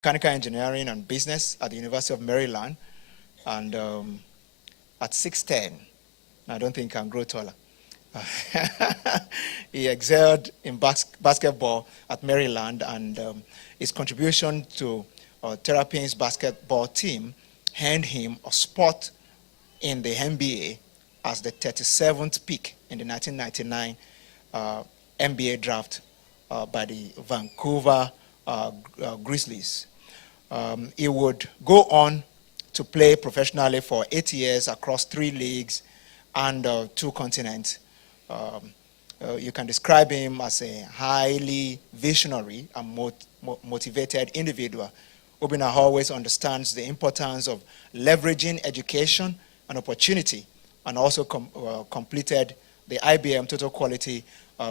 mechanical engineering and business at the University of Maryland. And at 6'10", I don't think he can grow taller. He excelled in basketball at Maryland, and his contribution to Terrapin's basketball team earned him a spot in the NBA as the 37th pick in the 1999 NBA draft by the Vancouver Grizzlies. He would go on to play professionally for 8 years across 3 leagues and 2 continents. You can describe him as a highly visionary and motivated individual. Obinna always understands the importance of leveraging education and opportunity, and also completed the IBM Total Quality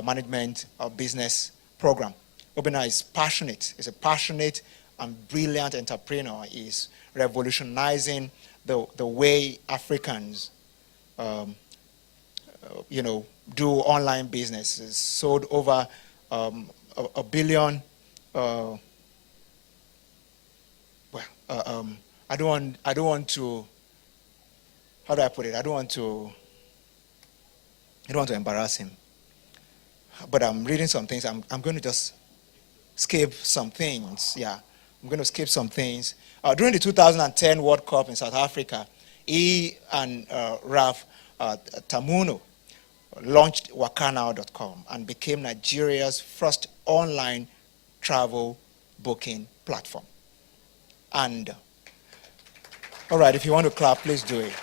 Management Business Program. Obinna is passionate. He's a passionate and brilliant entrepreneur. He's revolutionizing the way Africans do online business. He's sold over a billion. I don't want to. How do I put it? I don't want to embarrass him. But I'm reading some things. I'm going to just skip some things. Yeah, I'm going to skip some things. During the 2010 World Cup in South Africa, he and Ralph Tamuno launched WakaNow.com and became Nigeria's first online travel booking platform. And, all right, if you want to clap, please do it.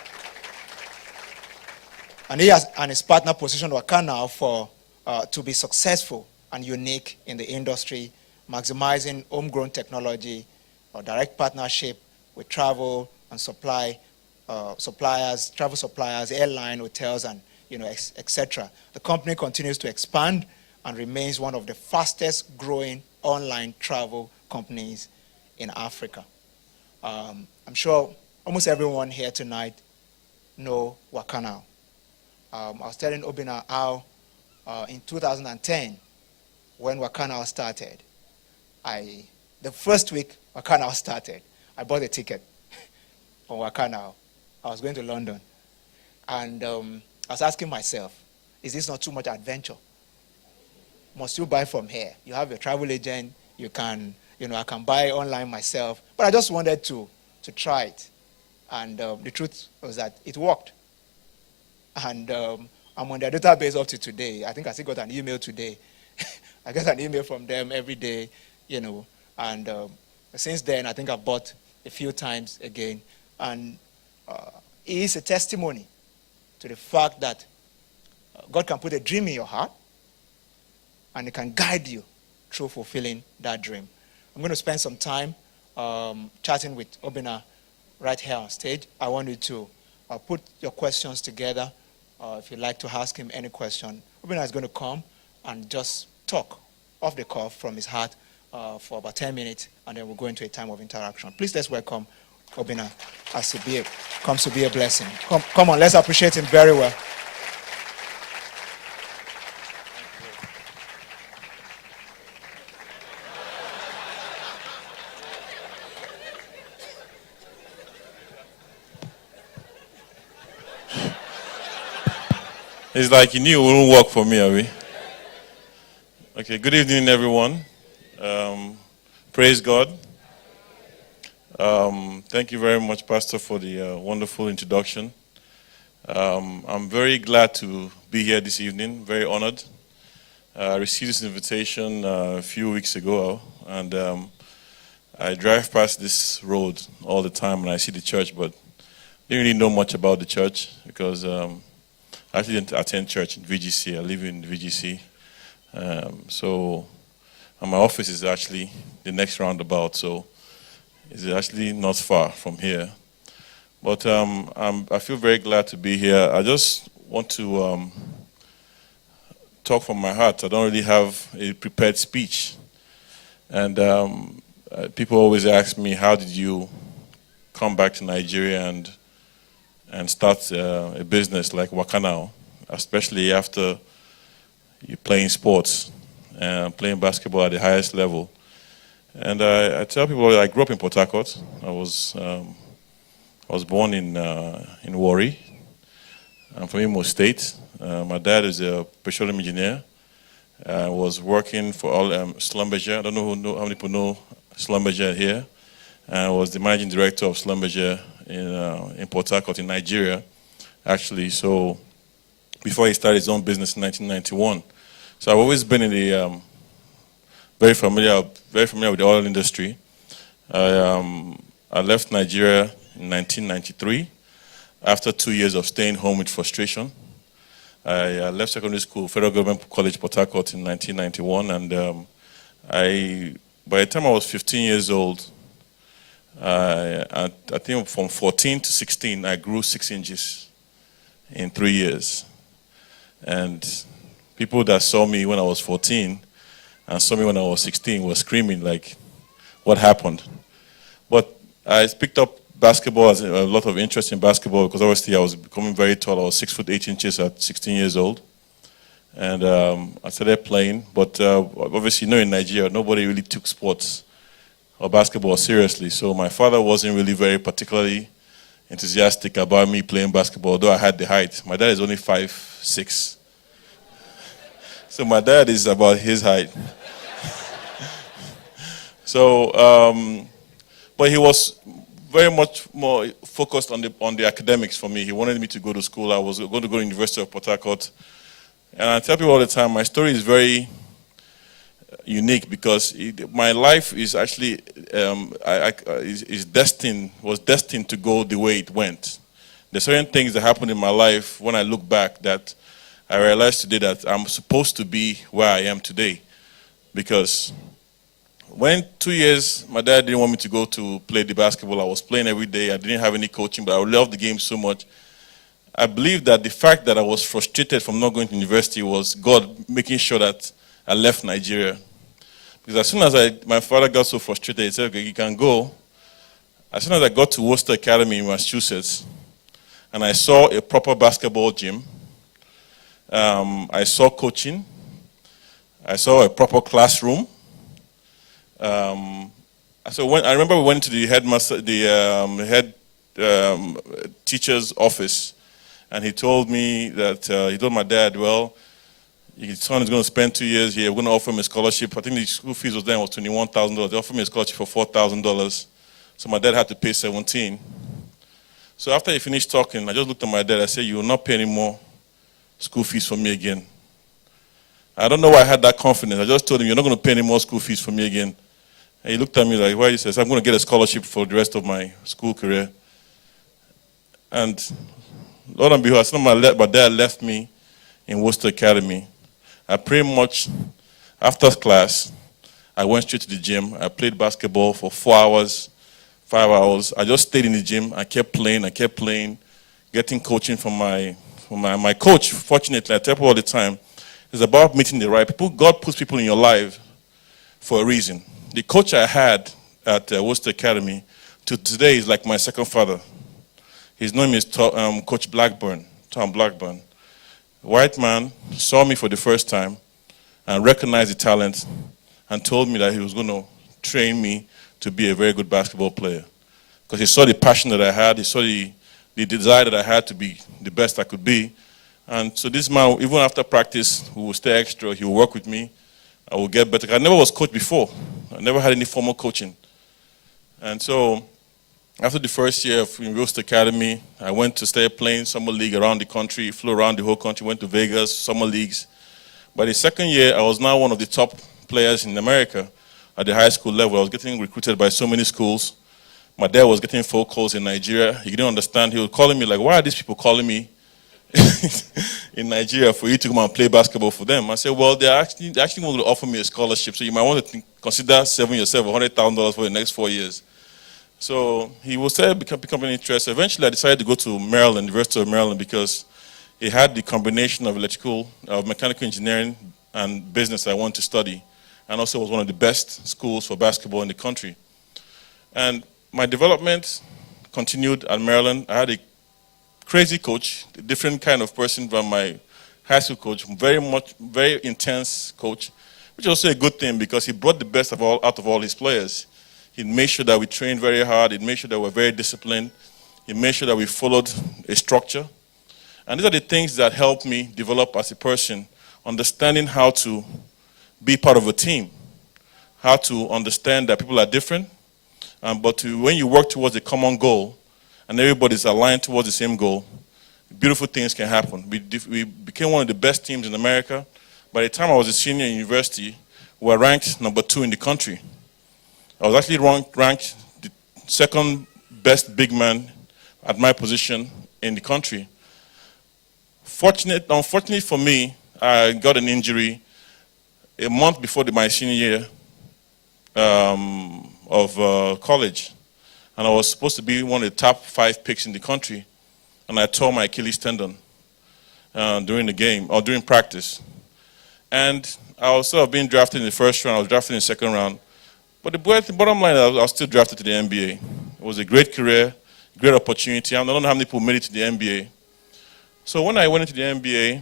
And he and his partner positioned WakaNow to be successful and unique in the industry, maximizing homegrown technology, direct partnership with travel and suppliers, travel suppliers, airline, hotels, and etc. The company continues to expand and remains one of the fastest growing online travel companies in Africa. I'm sure almost everyone here tonight know WakaNow. I was telling Obinna how in 2010, when WakaNow started, the first week WakaNow started, I bought a ticket for WakaNow. I was going to London. And I was asking myself, is this not too much adventure? Must you buy from here? You have your travel agent, you can, I can buy online myself. But I just wanted to try it. And the truth was that it worked. And I'm on their database up to today. I think I still got an email today. I get an email from them every day, And since then, I think I've bought a few times again. And it is a testimony to the fact that God can put a dream in your heart, and it can guide you through fulfilling that dream. I'm going to spend some time chatting with Obinna right here on stage. I want you to put your questions together. If you'd like to ask him any question, Obinna is going to come and just talk off the cuff from his heart for about 10 minutes, and then we'll go into a time of interaction. Please let's welcome Obinna as he comes to be a blessing. Come on, let's appreciate him very well. It's like you knew it wouldn't work for me, are we? Okay, good evening, everyone. Praise God. Thank you very much, Pastor, for the wonderful introduction. I'm very glad to be here this evening, very honored. I received this invitation a few weeks ago, and I drive past this road all the time and I see the church, but didn't really know much about the church because I actually didn't attend church in VGC. I live in VGC. And my office is actually the next roundabout, so it's actually not far from here. But I feel very glad to be here. I just want to talk from my heart. I don't really have a prepared speech. And people always ask me, how did you come back to Nigeria and start a business like WakaNow, especially after you're playing sports and playing basketball at the highest level. And I tell people I grew up in Port Harcourt. I was born in Warri. I'm from Imo State. My dad is a petroleum engineer. I was working for all Schlumberger. I don't know how many people know Schlumberger here. I was the managing director of Schlumberger in Port Harcourt in Nigeria, actually. So before he started his own business in 1991. So I've always been in the very familiar with the oil industry. I left Nigeria in 1993 after 2 years of staying home with frustration. I left secondary school, Federal Government College, Port Harcourt in 1991, and by the time I was 15 years old, I think from 14 to 16, I grew 6 inches in 3 years. And people that saw me when I was 14 and saw me when I was 16 were screaming like, what happened? But I picked up basketball, as a lot of interest in basketball, because obviously I was becoming very tall. I was 6 foot 8 inches at 16 years old. And I started playing, but obviously, in Nigeria, nobody really took sports or basketball seriously. So my father wasn't really very particularly enthusiastic about me playing basketball, although I had the height. My dad is only 5'6". So my dad is about his height. So, but he was very much more focused on the academics for me. He wanted me to go to school. I was going to go to the University of Port Harcourt. And I tell people all the time, my story is very unique because my life is actually was destined to go the way it went. There's certain things that happened in my life when I look back that I realized today that I'm supposed to be where I am today. Because when 2 years, my dad didn't want me to go to play the basketball. I was playing every day. I didn't have any coaching, but I loved the game so much. I believe that the fact that I was frustrated from not going to university was God making sure that I left Nigeria. Because as soon as my father got so frustrated, he said, okay, you can go. As soon as I got to Worcester Academy in Massachusetts, and I saw a proper basketball gym, I saw coaching, I saw a proper classroom. So I remember we went to the headmaster, the head teacher's office, and he told me that, he told my dad, well, his son is going to spend 2 years here. We're going to offer him a scholarship. I think the school fees was $21,000. They offered me a scholarship for $4,000. So my dad had to pay $17,000. So after he finished talking, I just looked at my dad. I said, you will not pay any more school fees for me again. I don't know why I had that confidence. I just told him, you're not going to pay any more school fees for me again. And he looked at me like, why? He says, I'm going to get a scholarship for the rest of my school career. And Lord and behold, as soon as my dad left me in Worcester Academy, I pretty much, after class, I went straight to the gym. I played basketball for 4 hours, 5 hours. I just stayed in the gym. I kept playing, getting coaching from my coach. Fortunately, I tell people all the time, it's about meeting the right people. God puts people in your life for a reason. The coach I had at Worcester Academy to today is like my second father. His name is Coach Blackburn, Tom Blackburn. White man saw me for the first time and recognized the talent and told me that he was going to train me to be a very good basketball player. Because he saw the passion that I had, he saw the desire that I had to be the best I could be. And so this man, even after practice, he will stay extra, he will work with me, I will get better. I never was coached before. I never had any formal coaching. And so after the first year of Worcester Academy, I went to start playing summer league around the country, flew around the whole country, went to Vegas, summer leagues. By the second year, I was now one of the top players in America at the high school level. I was getting recruited by so many schools. My dad was getting phone calls in Nigeria. He didn't understand. He was calling me like, why are these people calling me in Nigeria for you to come and play basketball for them? I said, well, they actually want to offer me a scholarship, so you might want to consider saving yourself $100,000 for the next 4 years. So he was becoming interested. Eventually, I decided to go to Maryland, University of Maryland, because it had the combination of mechanical engineering and business I wanted to study, and also was one of the best schools for basketball in the country. And my development continued at Maryland. I had a crazy coach, a different kind of person from my high school coach, very intense coach, which is also a good thing because he brought the best out of all his players. He made sure that we trained very hard. He made sure that we were very disciplined. He made sure that we followed a structure. And these are the things that helped me develop as a person, understanding how to be part of a team, how to understand that people are different, but when you work towards a common goal and everybody's aligned towards the same goal, beautiful things can happen. We became one of the best teams in America. By the time I was a senior in university, we were ranked number 2 in the country. I was actually ranked the second best big man at my position in the country. Unfortunately for me, I got an injury a month before my senior year of college. And I was supposed to be one of the top 5 picks in the country. And I tore my Achilles tendon during the game, or during practice. And I was sort of being drafted in the first round, I was drafted in the second round. But the bottom line, I was still drafted to the NBA. It was a great career, great opportunity. I don't know how many people made it to the NBA. So when I went into the NBA,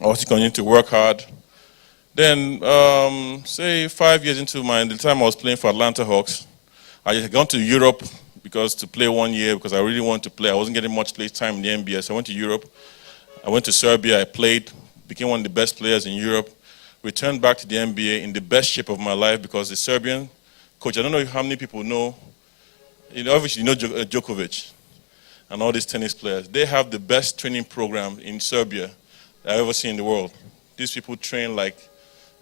I was continuing to work hard. Then, say 5 years into the time I was playing for Atlanta Hawks, I had gone to Europe to play 1 year because I really wanted to play. I wasn't getting much play time in the NBA, so I went to Europe. I went to Serbia, I played, became one of the best players in Europe, returned back to the NBA in the best shape of my life because the Serbian coach, I don't know how many people know, obviously you know Djokovic and all these tennis players. They have the best training program in Serbia that I've ever seen in the world. These people train like,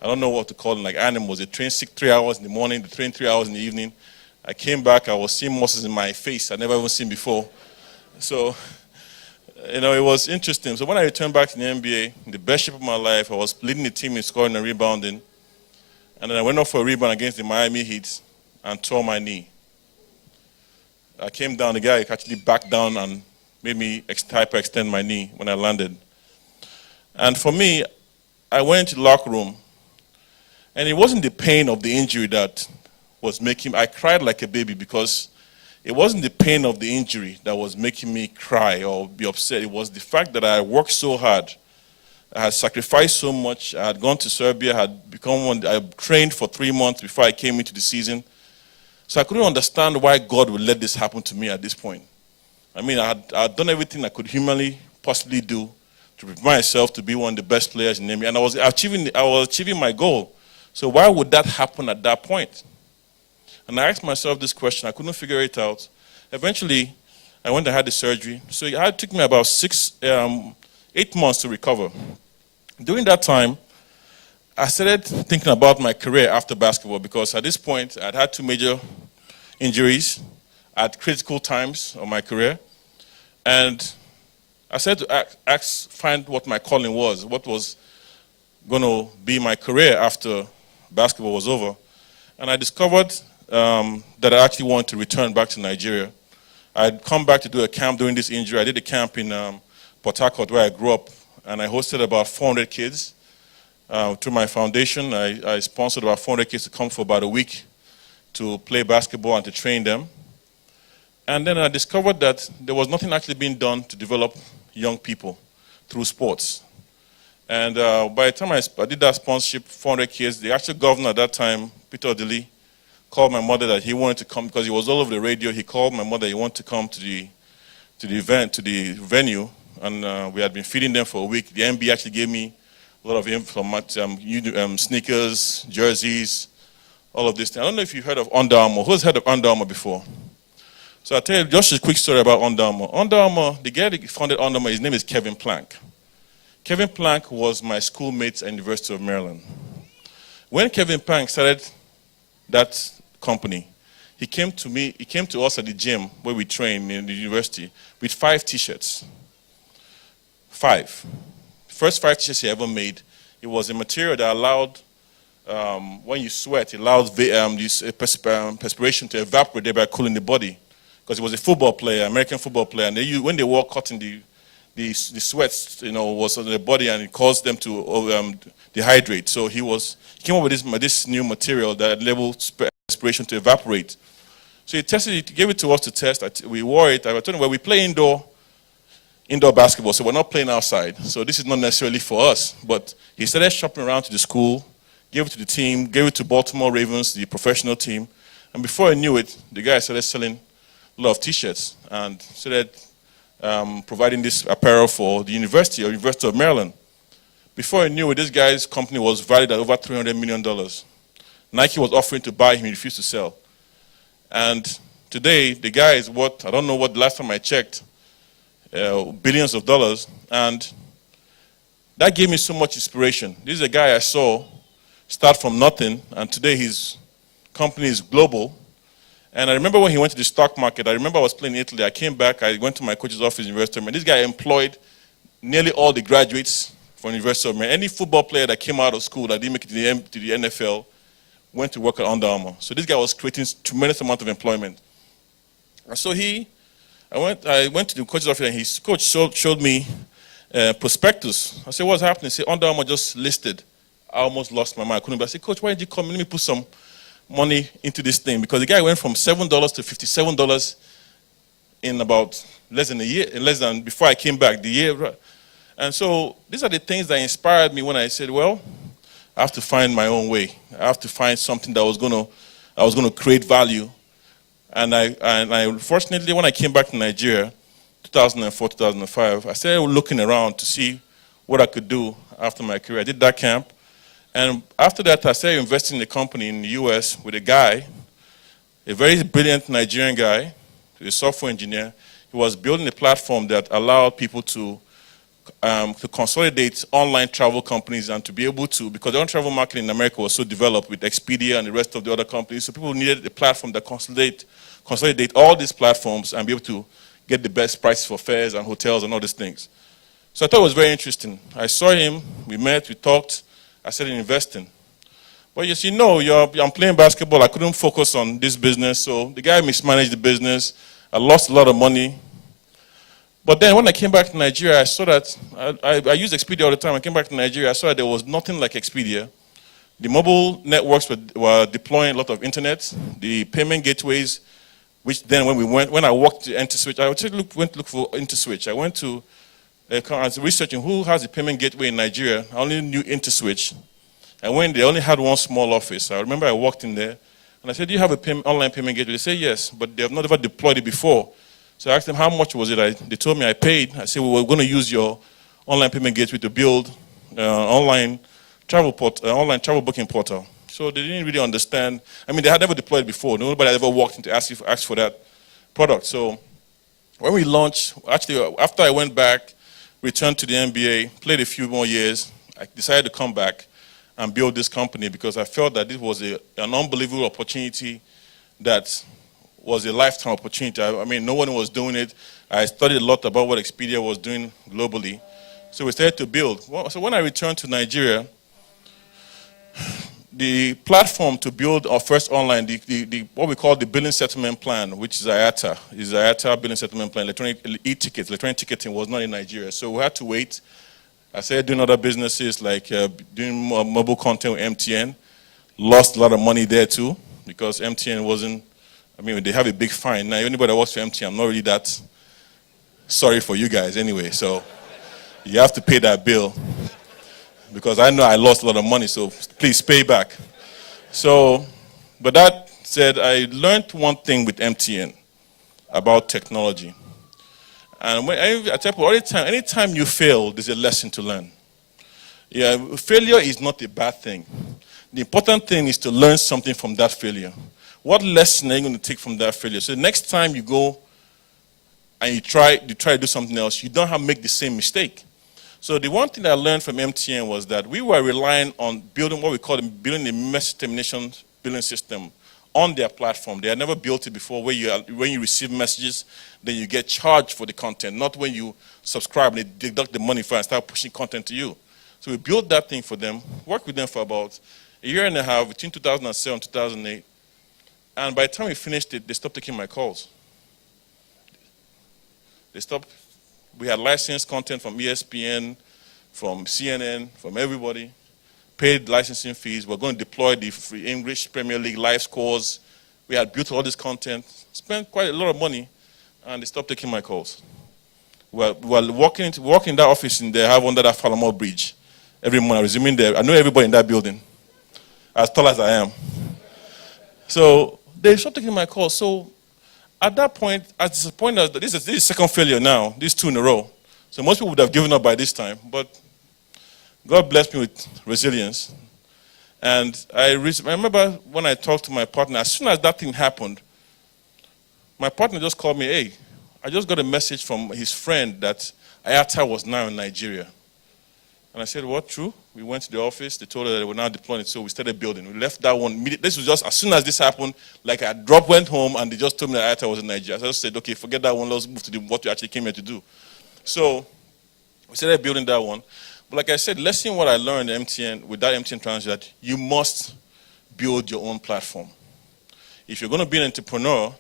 I don't know what to call them, like animals. They train 3 hours in the morning, they train 3 hours in the evening. I came back, I was seeing muscles in my face I'd never even seen before. So, it was interesting. So when I returned back to the NBA, in the best shape of my life, I was leading the team in scoring and rebounding. And then I went off for a rebound against the Miami Heat and tore my knee. I came down, the guy actually backed down and made me hyperextend my knee when I landed. And for me, I went to the locker room, and it wasn't the pain of the injury that was making, I cried like a baby because it wasn't the pain of the injury that was making me cry or be upset. It was the fact that I worked so hard. I had sacrificed so much. I had gone to Serbia, I trained for 3 months before I came into the season. So I couldn't understand why God would let this happen to me at this point. I mean, I had done everything I could humanly possibly do to prepare myself to be one of the best players in the NBA, and I was achieving my goal. So why would that happen at that point? And I asked myself this question. I couldn't figure it out. Eventually, I went and had the surgery. So it took me about 8 months to recover. During that time, I started thinking about my career after basketball because at this point, I'd had 2 major injuries at critical times of my career. And I started to find what my calling was, what was going to be my career after basketball was over. And I discovered that I actually wanted to return back to Nigeria. I'd come back to do a camp during this injury. I did a camp in Port Harcourt where I grew up, and I hosted about 400 kids. Through my foundation, I sponsored about 400 kids to come for about a week to play basketball and to train them. And then I discovered that there was nothing actually being done to develop young people through sports. And by the time I did that sponsorship, 400 kids, the actual governor at that time, Peter Odili, called my mother that he wanted to come because he was all over the radio. He called my mother, he wanted to come to the event, to the venue, and we had been feeding them for a week. The NBA actually gave me a lot of information, sneakers, jerseys, all of this. I don't know if you've heard of Under Armour. Who's heard of Under Armour before? So I'll tell you just a quick story about Under Armour. Under Armour, the guy that founded Under Armour, his name is Kevin Plank. Kevin Plank was my schoolmate at the University of Maryland. When Kevin Plank started that company, he came to us at the gym where we train in the university with 5 T-shirts. 5. The first 5 T-shirts he ever made, it was a material that allowed, when you sweat, it allowed this perspiration to evaporate, thereby cooling the body. Because he was a football player, American football player, and when they wore cotton, the sweat, was on their body, and it caused them to dehydrate. So he came up with this new material that enabled perspiration to evaporate. So he tested it, gave it to us to test. We wore it. I told him, well, we play indoor basketball, so we're not playing outside. So this is not necessarily for us. But he started shopping around to the school, gave it to the team, gave it to Baltimore Ravens, the professional team. And before I knew it, the guy started selling a lot of T-shirts and started providing this apparel for the University of Maryland. Before I knew it, this guy's company was valued at over $300 million. Nike was offering to buy him, he refused to sell. And today, the guy is worth, I don't know what the last time I checked, billions of dollars. And that gave me so much inspiration. This is a guy I saw start from nothing, and today his company is global. And I remember when he went to the stock market, I remember I was playing in Italy. I came back, I went to my coach's office in University of Maryland. This guy employed nearly all the graduates from University of Maryland. Any football player that came out of school that didn't make it to the NFL went to work at Under Armour. So this guy was creating tremendous amount of employment. And so I went to the coach's office, and his coach showed me prospectus. I said, what's happening? He said, Under Armour just listed. I almost lost my mind. I couldn't believe it. I said, Coach, why did you come? Let me put some money into this thing. Because the guy went from $7 to $57 in about less than before I came back, the year. And so these are the things that inspired me when I said, well, I have to find my own way. I have to find something that was going to create value. And I fortunately, when I came back to Nigeria, 2004, 2005, I started looking around to see what I could do after my career. I did that camp. And after that, I started investing in a company in the US with a guy, a very brilliant Nigerian guy, a software engineer. He was building a platform that allowed people to consolidate online travel companies and to be able to, because the online travel market in America was so developed with Expedia and the rest of the other companies, so people needed a platform that consolidate all these platforms and be able to get the best prices for fares and hotels and all these things. So I thought it was very interesting. I saw him, we met, we talked, I started investing. But yes, I'm playing basketball, I couldn't focus on this business, so the guy mismanaged the business, I lost a lot of money. But then when I came back to Nigeria, I saw that, I used Expedia all the time. I came back to Nigeria, I saw that there was nothing like Expedia. The mobile networks were deploying a lot of internet. The payment gateways, which then when I walked to InterSwitch, I went to look for InterSwitch. I went to, I was researching who has a payment gateway in Nigeria. I only knew InterSwitch. And when they only had one small office, I remember I walked in there, and I said, do you have an online payment gateway? They said, yes, but they have not ever deployed it before. So I asked them, how much was it? They told me I paid. I said, well, we're going to use your online payment gateway to build online travel booking portal. So they didn't really understand. I mean, they had never deployed before. Nobody had ever walked in to ask for that product. So when we launched, actually, after I went back, returned to the NBA, played a few more years, I decided to come back and build this company because I felt that this was an unbelievable opportunity that was a lifetime opportunity. I mean, no one was doing it. I studied a lot about what Expedia was doing globally. So we started to build. So when I returned to Nigeria, the platform to build our first online, what we call the billing settlement plan, which is IATA billing settlement plan, electronic e-tickets, electronic ticketing was not in Nigeria. So we had to wait. I started doing other businesses like doing mobile content with MTN. Lost a lot of money there too because MTN wasn't, I mean, they have a big fine. Now, anybody that works for MTN, I'm not really that sorry for you guys anyway. So you have to pay that bill because I know I lost a lot of money, so please pay back. So, but that said, I learned one thing with MTN about technology. And I tell people, anytime you fail, there's a lesson to learn. Yeah, failure is not a bad thing. The important thing is to learn something from that failure. What lesson are you going to take from that failure? So the next time you go and you try to do something else, you don't have to make the same mistake. So the one thing I learned from MTN was that we were relying on building what we call building a message termination billing system on their platform. They had never built it before where when you receive messages, then you get charged for the content, not when you subscribe and they deduct the money for and start pushing content to you. So we built that thing for them, worked with them for about a year and a half, between 2007 and 2008. And by the time we finished it, they stopped taking my calls. We had licensed content from ESPN, from CNN, from everybody, paid licensing fees. We're going to deploy the free English Premier League live scores. We had built all this content, spent quite a lot of money, and they stopped taking my calls. We're walking in that office in there, I have under that Falamo Bridge. Every morning, I was in there. I know everybody in that building. as tall as I am. So they stopped taking my calls. So at that point, as disappointed, this is second failure now, these 2 in a row. So most people would have given up by this time, but God blessed me with resilience. And I remember when I talked to my partner, as soon as that thing happened, my partner just called me, hey, I just got a message from his friend that IATA was now in Nigeria. And I said, what, true? We went to the office, they told us that they were now deploying it, so we started building. We left that one, this was just, as soon as this happened, like I went home and they just told me that IATA was in Nigeria. So I just said, okay, forget that one, let's move to what we actually came here to do. So we started building that one. But like I said, lesson what I learned at MTN, with that MTN transition, that you must build your own platform. If you're going to be an entrepreneur,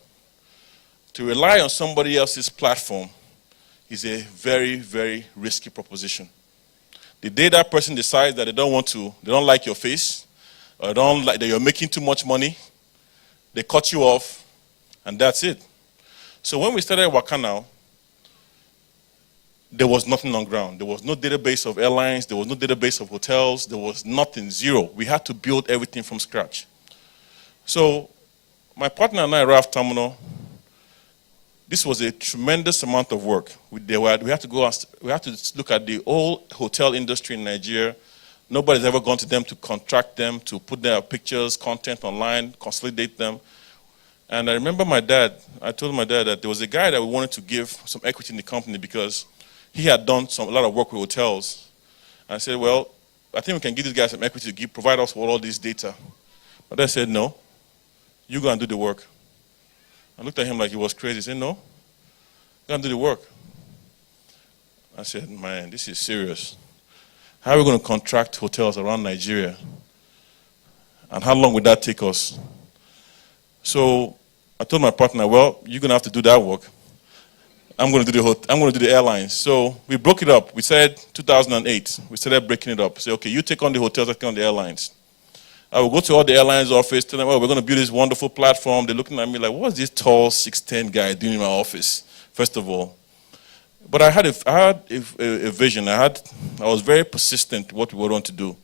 to rely on somebody else's platform is a very, very risky proposition. The day that person decides that they don't like your face, or they don't like that you're making too much money, they cut you off, and that's it. So when we started WakaNow, there was nothing on ground. There was no database of airlines, there was no database of hotels, there was nothing, zero. We had to build everything from scratch. So my partner and I, Ralph Terminal, this was a tremendous amount we had to look at the whole hotel industry in Nigeria. Nobody's ever gone to them to contract them, to put their pictures, content online, consolidate them. And I remember I told my dad that there was a guy that we wanted to give some equity in the company because he had done a lot of work with hotels. And I said, well, I think we can give this guy some equity to provide us with all this data. But I said, no, you go and do the work. I looked at him like he was crazy. He said, no, go and do the work. I said, man, this is serious. How are we going to contract hotels around Nigeria? And how long would that take us? So I told my partner, well, you're going to have to do that work. I'm going to do the airlines. So we broke it up. We said 2008. We started breaking it up. Say, okay, you take on the hotels, I take on the airlines. I will go to all the airlines office, tell them, oh, we're going to build this wonderful platform. They're looking at me like, what's this tall 6'10" guy doing in my office, first of all? But I had a vision. I was very persistent what we were going to do.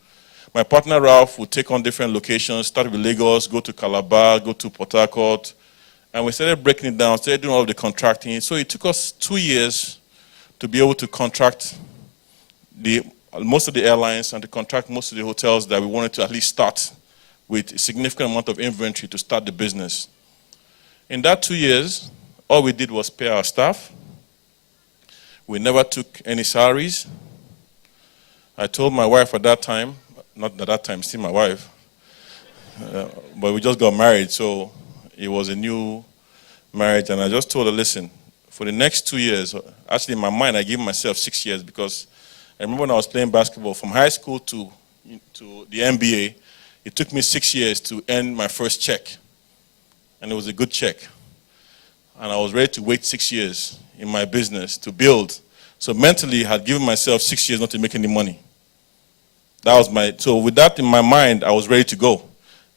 My partner Ralph would take on different locations, start with Lagos, go to Calabar, go to Port Harcourt, and we started breaking it down, started doing all of the contracting. So it took us 2 years to be able to contract most of the airlines and to contract most of the hotels that we wanted to at least start with a significant amount of inventory to start the business. In that 2 years, all we did was pay our staff. We never took any salaries. I told my wife at that time, not at that time, still my wife, but we just got married, so it was a new marriage, and I just told her, listen, for the next 2 years, actually in my mind I gave myself 6 years because I remember when I was playing basketball from high school to the NBA, it took me 6 years to earn my first check, and it was a good check. And I was ready to wait 6 years in my business to build. So mentally, I had given myself 6 years not to make any money. So with that in my mind, I was ready to go.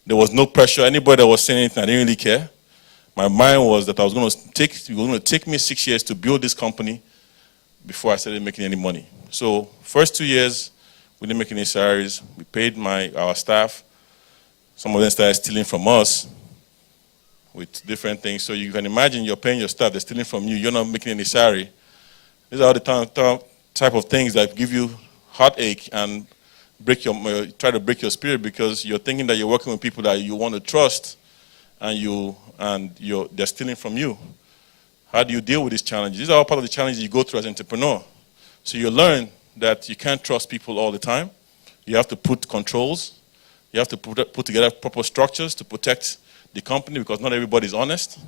There was no pressure. Anybody that was saying anything, I didn't really care. My mind was that it was going to take me 6 years to build this company before I started making any money. So first 2 years, we didn't make any salaries. We paid our staff. Some of them started stealing from us with different things. So you can imagine you're paying your staff, they're stealing from you, you're not making any salary. These are the type of things that give you heartache and try to break your spirit because you're thinking that you're working with people that you want to trust and they're stealing from you. How do you deal with these challenges? These are all part of the challenges you go through as an entrepreneur. So you learn that you can't trust people all the time. You have to put controls. You have to put together proper structures to protect the company because not everybody is honest.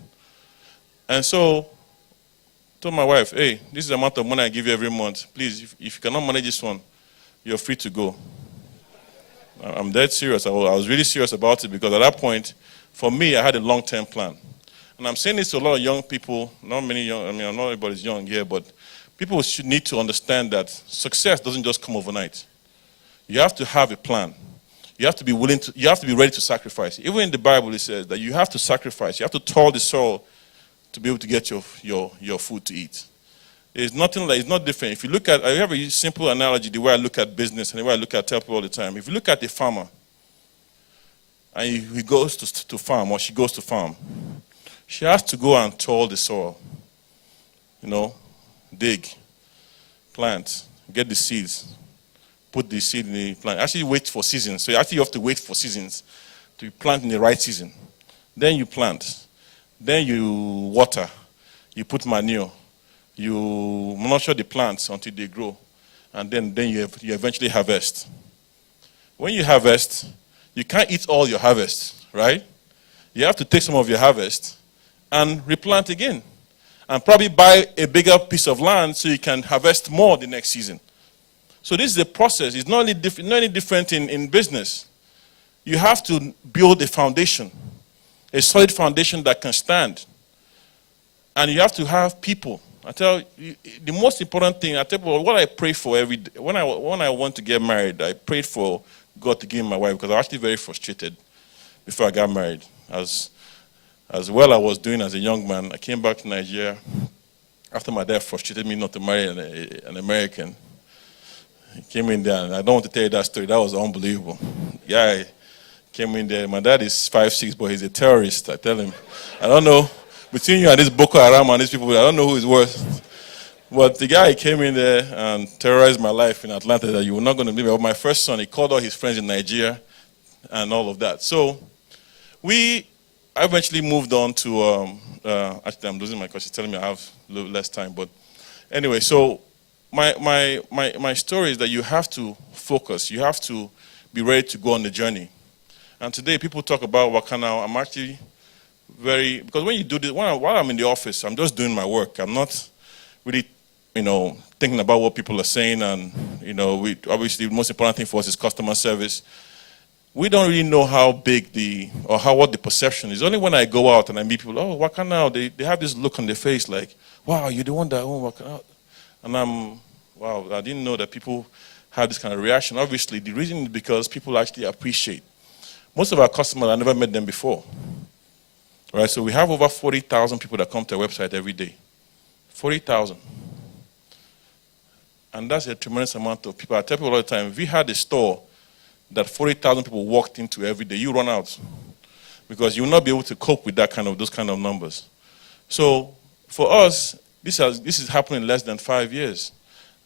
And so I told my wife, hey, this is the amount of money I give you every month. Please, if you cannot manage this one, you're free to go. I'm dead serious. I was really serious about it because at that point, for me, I had a long-term plan. And I'm saying this to a lot of young people, not everybody's young here, but people should need to understand that success doesn't just come overnight. You have to have a plan. You have to be ready to sacrifice. Even in the Bible, it says that you have to sacrifice. You have to toil the soil to be able to get your food to eat. It's not different. If you look at, I have a simple analogy, the way I look at business and the way I tell people all the time. If you look at a farmer, and he goes to farm, or she goes to farm, she has to go and till the soil, dig, plant, get the seeds, put the seed in the plant. Actually wait for seasons. So actually you have to wait for seasons to plant in the right season. Then you plant. Then you water. You put manure. You nurture the plants until they grow. And then you eventually harvest. When you harvest, you can't eat all your harvest, right? You have to take some of your harvest and replant again. And probably buy a bigger piece of land so you can harvest more the next season. So this is a process. It's not any different in business. You have to build a foundation, a solid foundation that can stand. And you have to have people. I tell you, the most important thing, what I pray for every day, when I want to get married, I prayed for God to give me my wife, because I was actually very frustrated before I got married. As well I was doing as a young man, I came back to Nigeria after my dad frustrated me not to marry an American. He came in there, and I don't want to tell you that story. That was unbelievable. The guy came in there. My dad is 5'6", but he's a terrorist. I tell him, I don't know, between you and this Boko Haram and these people, I don't know who is worse. But the guy came in there and terrorized my life in Atlanta, that you were not going to believe me. My first son, he called all his friends in Nigeria and all of that. So I eventually moved on to, actually I'm losing my question. She's telling me I have a little less time. But anyway, so my story is that you have to focus. You have to be ready to go on the journey. And today people talk about WakaNow. I'm actually because when you do this, while I'm in the office, I'm just doing my work. I'm not really, thinking about what people are saying. And, obviously the most important thing for us is customer service. We don't really know how big what the perception is. Only when I go out and I meet people, oh, WakaNow, they have this look on their face like, wow, you're the one that owns WakaNow. And wow, I didn't know that people had this kind of reaction. Obviously, the reason is because people actually appreciate. Most of our customers, I never met them before. Right, so we have over 40,000 people that come to our website every day. 40,000. And that's a tremendous amount of people. I tell people all the time, if we had a store that 40,000 people walked into every day, you run out. Because you will not be able to cope with those kind of numbers. So for us, this is happening in less than 5 years.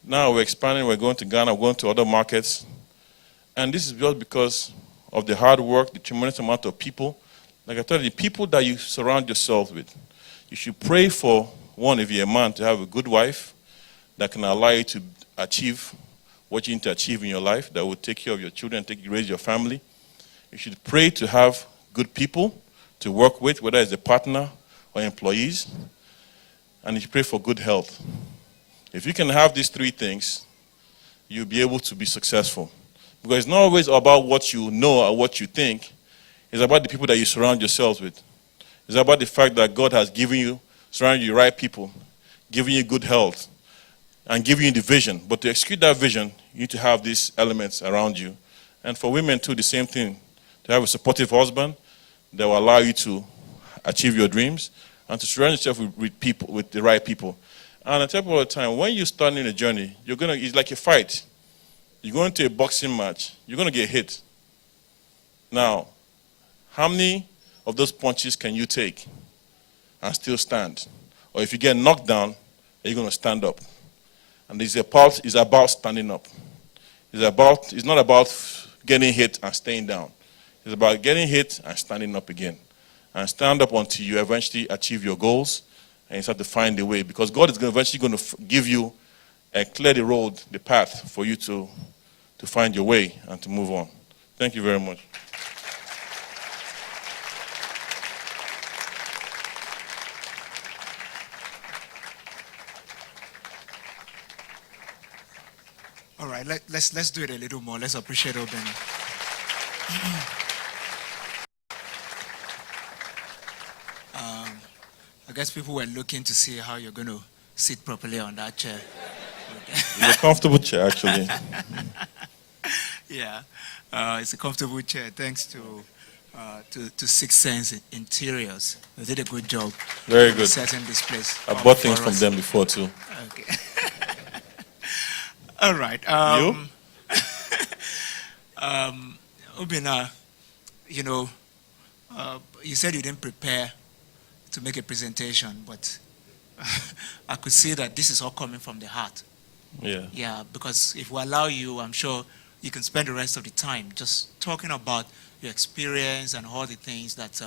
Now we're expanding, we're going to Ghana, we're going to other markets. And this is just because of the hard work, the tremendous amount of people. Like I told you, the people that you surround yourself with. You should pray for, one, if you're a man, to have a good wife that can allow you to achieve what you need to achieve in your life, that will take care of your children, raise your family. You should pray to have good people to work with, whether it's a partner or employees. And you should pray for good health. If you can have these three things, you'll be able to be successful. Because it's not always about what you know or what you think. It's about the people that you surround yourselves with. It's about the fact that God has surrounded you with the right people, given you good health, and giving you the vision. But to execute that vision, you need to have these elements around you. And for women too, the same thing. To have a supportive husband that will allow you to achieve your dreams, and to surround yourself with the right people. And I tell people all the time, when you start in a journey, it's like a fight. You go into a boxing match, you're going to get hit. Now, how many of those punches can you take and still stand? Or if you get knocked down, are you going to stand up? And it's about standing up. It's not about getting hit and staying down. It's about getting hit and standing up again. And stand up until you eventually achieve your goals and you start to find a way. Because God is eventually going to give you and clear the road, the path for you to find your way and to move on. Thank you very much. All right, let's do it a little more. Let's appreciate Obeni. I guess people were looking to see how you're going to sit properly on that chair. It's a comfortable chair, actually. Yeah, it's a comfortable chair thanks to Sixth Sense Interiors. They did a good job. Very good. Setting this place. I bought things from them before too. Okay. All right. You? Obina, You said you didn't prepare to make a presentation, but I could see that this is all coming from the heart. Yeah. Yeah, because if we allow you, I'm sure you can spend the rest of the time just talking about your experience and all the things that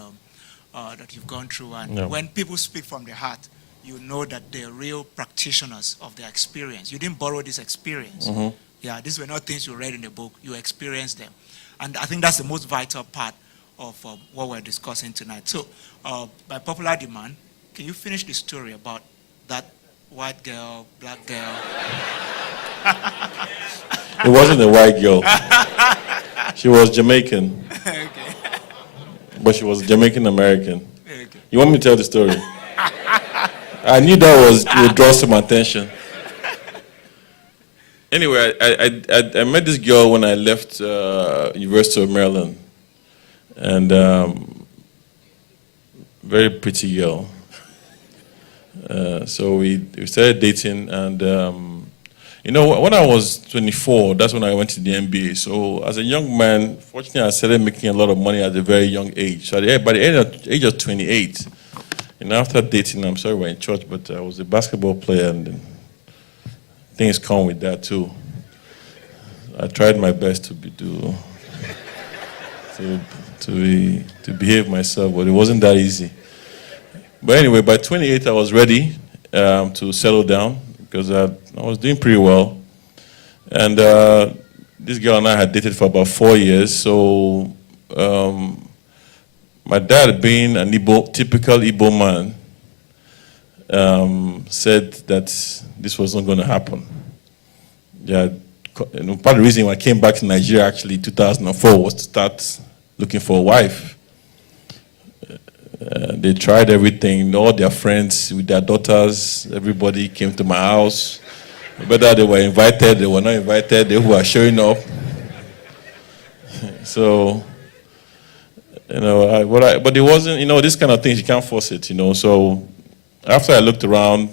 that you've gone through. And Yeah. when people speak from the heart, you know that they're real practitioners of their experience. You didn't borrow this experience. Yeah, these were not things you read in the book. You experienced them. And I think that's the most vital part of what we're discussing tonight. So, by popular demand, can you finish the story about that white girl, black girl? It wasn't a white girl. She was Jamaican. Okay. But she was Jamaican American. Okay. You want me to tell the story? I knew that would draw some attention. Anyway, I met this girl when I left University of Maryland. And very pretty girl. So we started dating, and when I was 24, that's when I went to the NBA. So as a young man, fortunately, I started making a lot of money at a very young age. So by the age of 28, after dating, I'm sorry we're in church, but I was a basketball player, and then things come with that too. I tried my best to behave myself, but it wasn't that easy. But anyway, by 28, I was ready to settle down because I was doing pretty well. And this girl and I had dated for about 4 years. So my dad, being an typical Igbo man, said that this wasn't going to happen. Yeah, part of the reason I came back to Nigeria actually in 2004 was to start looking for a wife. They tried everything, all their friends with their daughters, everybody came to my house. Whether they were invited, they were not invited, they were showing up. So, but it wasn't, this kind of things, you can't force it, So after I looked around,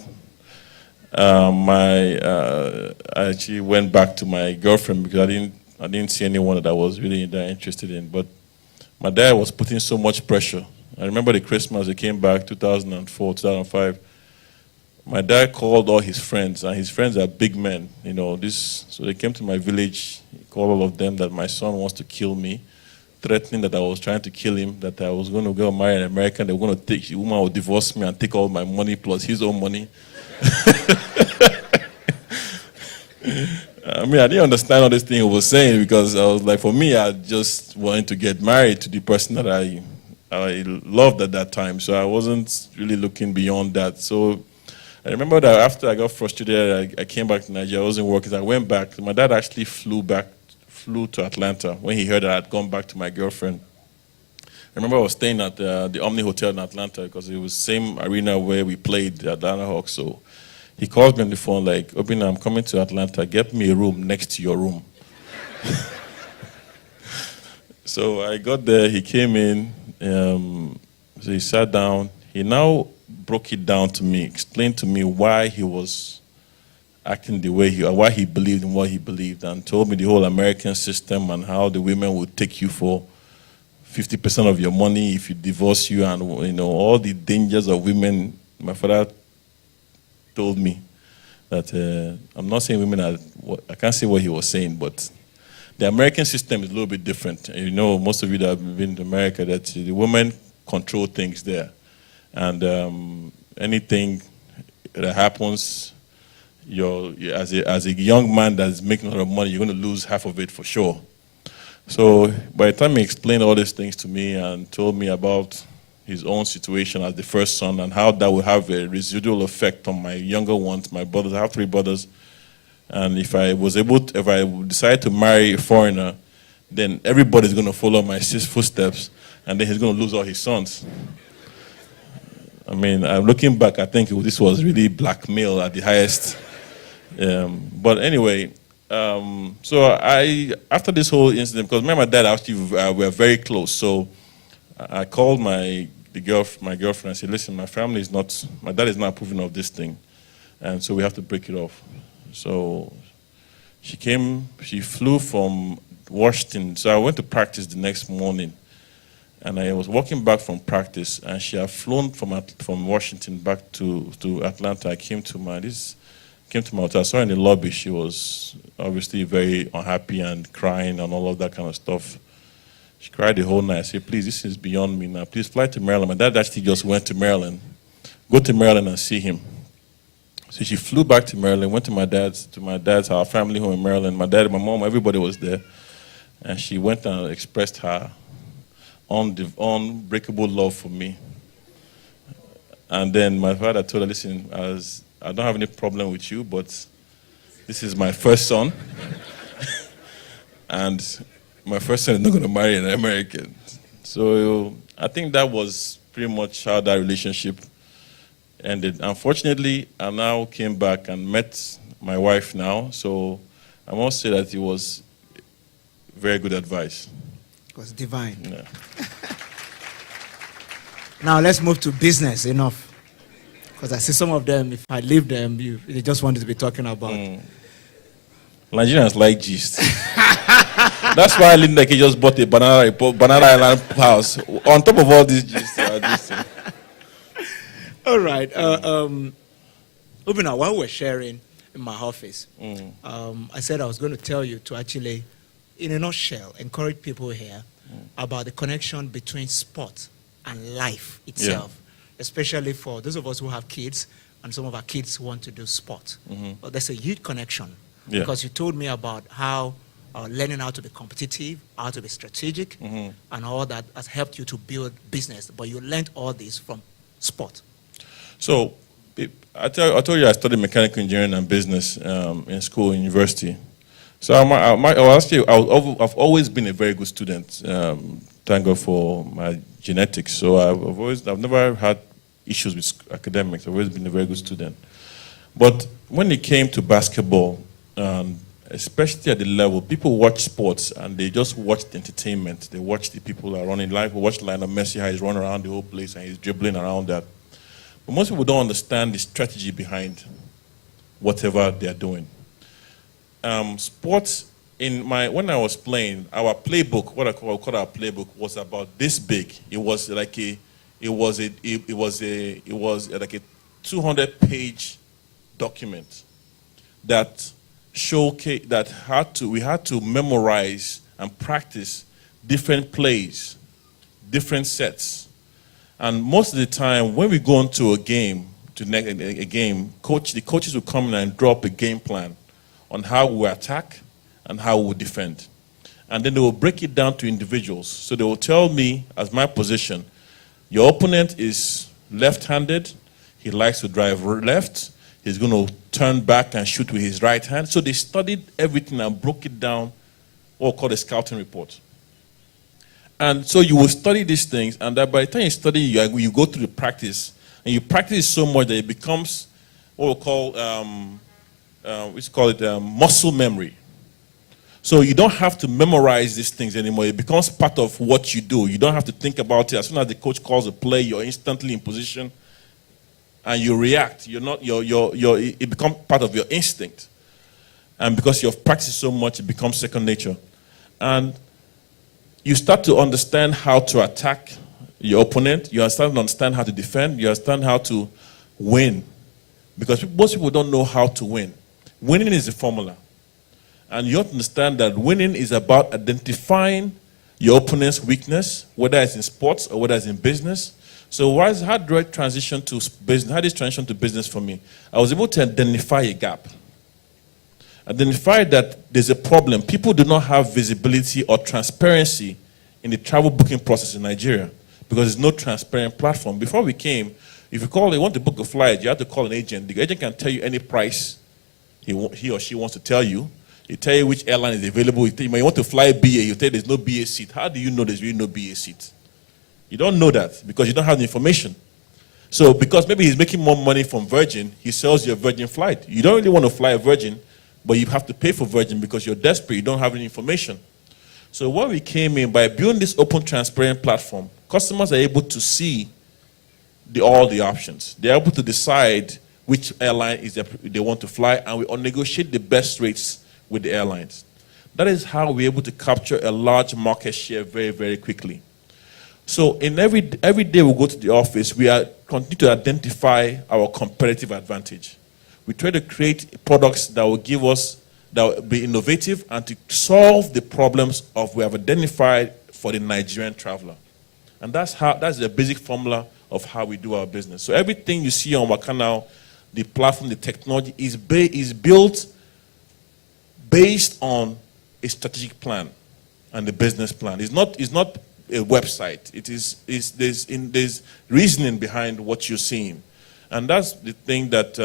I actually went back to my girlfriend because I didn't see anyone that I was really that interested in. But my dad was putting so much pressure. I remember the Christmas he came back, 2004, 2005. My dad called all his friends, and his friends are big men, So they came to my village, he called all of them that my son wants to kill me, threatening that I was trying to kill him, that I was going to go marry an American, they were going to the woman would divorce me and take all my money plus his own money. I didn't understand all this thing he was saying because I was like, for me, I just wanted to get married to the person that I loved at that time, so I wasn't really looking beyond that. So I remember that after I got frustrated, I came back to Nigeria. I wasn't working. I went back. My dad actually flew to Atlanta when he heard that I had gone back to my girlfriend. I remember I was staying at the Omni Hotel in Atlanta because it was the same arena where we played the Atlanta Hawks. So he called me on the phone like, Obina, I'm coming to Atlanta. Get me a room next to your room. So I got there. He came in. So he sat down. He now broke it down to me, explained to me why he was acting the way why he believed in what he believed, and told me the whole American system and how the women would take you for 50% of your money if you divorce you, and all the dangers of women. My father told me that I'm not saying women are. I can't say what he was saying, but the American system is a little bit different. Most of you that have been to America, that the women control things there. And anything that happens, as a young man that's making a lot of money, you're going to lose half of it for sure. So by the time he explained all these things to me and told me about his own situation as the first son and how that would have a residual effect on my younger ones, my brothers, I have 3 brothers, and if I decide to marry a foreigner, then everybody's going to follow my footsteps, and then he's going to lose all his sons. I'm looking back, I think this was really blackmail at the highest. But anyway, so after this whole incident, because me and my dad actually were very close, so I called my girlfriend and said, listen, my dad is not approving of this thing, and so we have to break it off. So she flew from Washington. So I went to practice the next morning. And I was walking back from practice, and she had flown from Washington back to Atlanta. I came to my hotel. I saw her in the lobby. She was obviously very unhappy and crying and all of that kind of stuff. She cried the whole night. I said, please, this is beyond me now. Please fly to Maryland. My dad actually just went to Maryland. Go to Maryland and see him. So she flew back to Maryland, went to my dad's our family home in Maryland. My dad, my mom, everybody was there. And she went and expressed her unbreakable love for me. And then my father told her, listen, I don't have any problem with you, but this is my first son. And my first son is not going to marry an American. So I think that was pretty much how that relationship ended. Unfortunately, I now came back and met my wife now. So I must say that it was very good advice. It was divine. Yeah. Now let's move to business. Enough. Because I see some of them, if I leave them, they just wanted to be talking about. Nigerians like gist. That's why Lekki just bought a banana island house. On top of all this gist. All right. Moving on, while we're sharing in my office, I said I was going to tell you to actually, in a nutshell, encourage people here about the connection between sport and life itself. Yeah. Especially for those of us who have kids, and some of our kids want to do sport. But there's a huge connection, because you told me about how learning how to be competitive, how to be strategic, and all that has helped you to build business. But you learned all this from sport. So I told you I studied mechanical engineering and business in school, university. So I've always been a very good student. Thank God for my genetics. So I've never had issues with academics. I've always been a very good student. But when it came to basketball, especially at the level, people watch sports and they just watch the entertainment. They watch the people that are running live. We watch Lionel Messi, how he's running around the whole place and he's dribbling around that. But most people don't understand the strategy behind whatever they're doing. Sports, when I was playing, our playbook, what I call our playbook, was about this big. It was like a 200-page document that showcased that we had to memorize and practice different plays, different sets, and most of the time when we go into a game, the coaches will come in and drop a game plan on how we attack and how we defend. And then they will break it down to individuals. So they will tell me, as my position, your opponent is left-handed, he likes to drive left, he's going to turn back and shoot with his right hand. So they studied everything and broke it down, what we call a scouting report. And so you will study these things, and that by the time you study, you go through the practice, and you practice so much that it becomes what we call muscle memory. So you don't have to memorize these things anymore. It becomes part of what you do. You don't have to think about it. As soon as the coach calls a play, you're instantly in position and you react. It becomes part of your instinct. And because you've practiced so much, it becomes second nature. And you start to understand how to attack your opponent. You start to understand how to defend. You understand how to win. Because most people don't know how to win. Winning is a formula. And you have to understand that winning is about identifying your opponent's weakness, whether it's in sports or whether it's in business. So how did I transition to business? How did it transition to business for me? I was able to identify a gap. Identify that there's a problem. People do not have visibility or transparency in the travel booking process in Nigeria because there's no transparent platform. Before we came, if you want to book a flight, you have to call an agent. The agent can tell you any price he or she wants to tell you. He tell you which airline is available. You want to fly BA, you tell you there's no BA seat. How do you know there's really no BA seat? You don't know that because you don't have the information. So because maybe he's making more money from Virgin, he sells you a Virgin flight. You don't really want to fly a Virgin, but you have to pay for Virgin because you're desperate. You don't have any information. So when we came in, by building this open, transparent platform, customers are able to see all the options. They're able to decide which airline they want to fly, and we negotiate the best rates with the airlines. That is how we're able to capture a large market share very, very quickly. So in every day we go to the office, we are continue to identify our competitive advantage. We try to create products that will give us, that will be innovative and to solve the problems of we have identified for the Nigerian traveler. And that's the basic formula of how we do our business. So everything you see on WakaNow, the platform, the technology is built based on a strategic plan and the business plan. It's not a website. There's reasoning behind what you're seeing. And that's the thing that